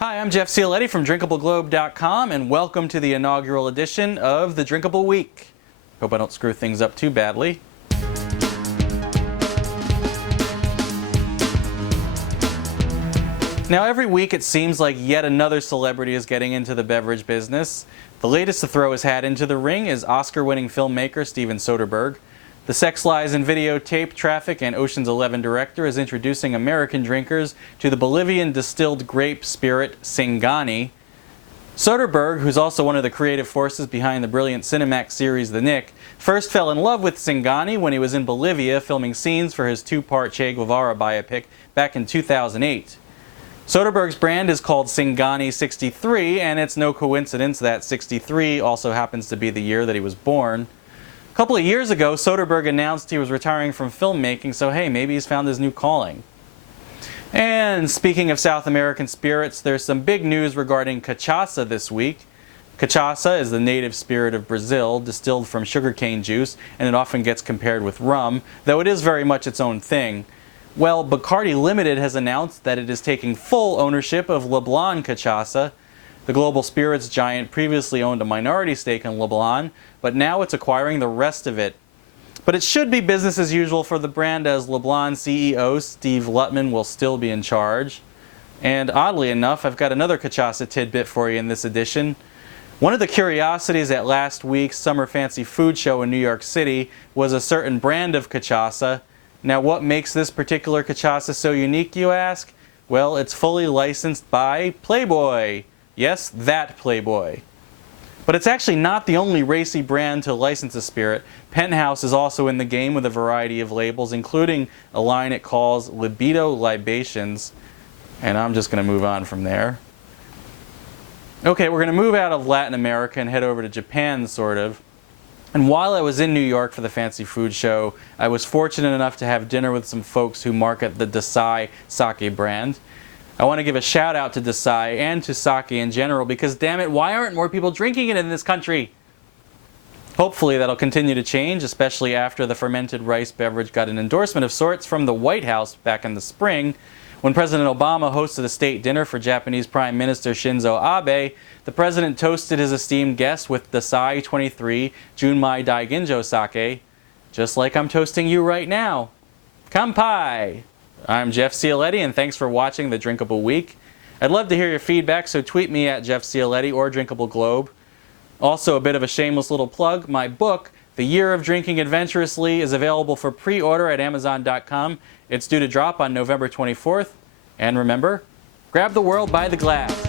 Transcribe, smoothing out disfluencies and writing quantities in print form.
Hi, I'm Jeff Cioletti from DrinkableGlobe.com, and welcome to the inaugural edition of the Drinkable Week. Hope I don't screw things up too badly. Now, every week it seems like yet another celebrity is getting into the beverage business. The latest to throw his hat into the ring is Oscar-winning filmmaker Steven Soderbergh. The Sex, Lies, and Videotape, Traffic, and Ocean's 11 director is introducing American drinkers to the Bolivian distilled grape spirit Singani. Soderbergh, who's also one of the creative forces behind the brilliant Cinemax series The Nick, first fell in love with Singani when he was in Bolivia filming scenes for his two-part Che Guevara biopic back in 2008. Soderbergh's brand is called Singani 63, and it's no coincidence that 63 also happens to be the year that he was born. A couple of years ago, Soderbergh announced he was retiring from filmmaking, so hey, maybe he's found his new calling. And speaking of South American spirits, there's some big news regarding Cachaça this week. Cachaça is the native spirit of Brazil, distilled from sugarcane juice, and it often gets compared with rum, though it is very much its own thing. Well, Bacardi Limited has announced that it is taking full ownership of Leblanc Cachaça. The global spirits giant previously owned a minority stake in Leblanc, but now it's acquiring the rest of it. But it should be business as usual for the brand, as Leblanc CEO Steve Lutman will still be in charge. And oddly enough, I've got another Cachaça tidbit for you in this edition. One of the curiosities at last week's Summer Fancy Food Show in New York City was a certain brand of Cachaça. Now, what makes this particular Cachaça so unique, you ask? Well, it's fully licensed by Playboy. Yes, that Playboy. But it's actually not the only racy brand to license a spirit. Penthouse is also in the game with a variety of labels, including a line it calls Libido Libations. And I'm just going to move on from there. Okay, we're going to move out of Latin America and head over to Japan, sort of. And while I was in New York for the Fancy Food Show, I was fortunate enough to have dinner with some folks who market the Dasai sake brand. I want to give a shout out to Dasai and to sake in general, because damn it, why aren't more people drinking it in this country? Hopefully that'll continue to change, especially after the fermented rice beverage got an endorsement of sorts from the White House back in the spring. When President Obama hosted a state dinner for Japanese Prime Minister Shinzo Abe, the president toasted his esteemed guest with Dasai 23 Junmai Daiginjo sake, just like I'm toasting you right now. Kanpai! I'm Jeff Cioletti, and thanks for watching the Drinkable Week. I'd love to hear your feedback, so tweet me at Jeff Cioletti or Drinkable Globe. Also, a bit of a shameless little plug, my book, The Year of Drinking Adventurously, is available for pre-order at Amazon.com. It's due to drop on November 24th. And remember, grab the world by the glass.